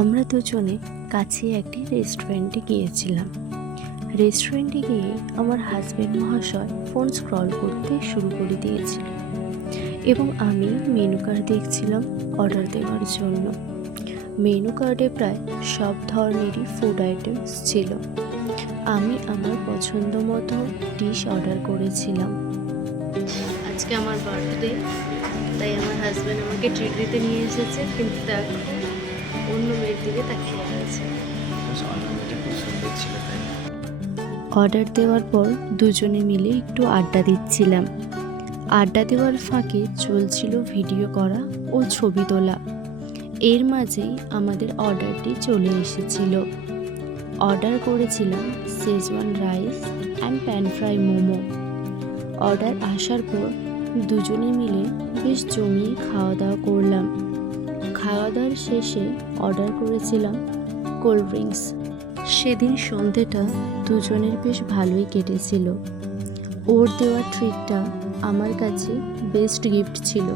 আমরা দুজনে কাছে একটি রেস্টুরেন্টে গিয়েছিলাম। রেস্টুরেন্টে গিয়ে আমার হাজব্যান্ড মহাশয় ফোন স্ক্রল করতে শুরু করে দিয়েছিল এবং আমি মেনু কার্ড দেখছিলাম অর্ডার দেওয়ার জন্য। মেনু কার্ডে প্রায় সব ধরনেরই ফুড আইটেমস ছিল। আমি আমার পছন্দ মতো ডিশ অর্ডার করেছিলাম। আজকে আমার বার্থডে, তাই আমার হাজব্যান্ড আমাকে ট্রিট দিতে নিয়ে এসেছে, কিন্তু দেখো অন্য মেয়ের দিকে তাকিয়ে আছে। অর্ডার দেওয়ার পর দুজনে মিলে একটু আড্ডা দিচ্ছিলাম। আড্ডা দেওয়ার ফাঁকে চলছিল ভিডিও করা ও ছবি তোলা। এর মাঝেই আমাদের অর্ডারটি চলে এসেছিল। অর্ডার করেছিলাম schezwan rice and pan fry momo. Order আসার পর দুজনে মিলে বেশ জমিয়ে খাওয়া দাওয়া করলাম। খাওয়া দাওয়ার শেষে অর্ডার করেছিলাম কোল্ড ড্রিঙ্কস। সেদিন সন্ধেটা দুজনের বেশ ভালোই কেটেছিল। ওর দেওয়া ট্রিটটা আমার কাছে বেস্ট গিফট ছিল।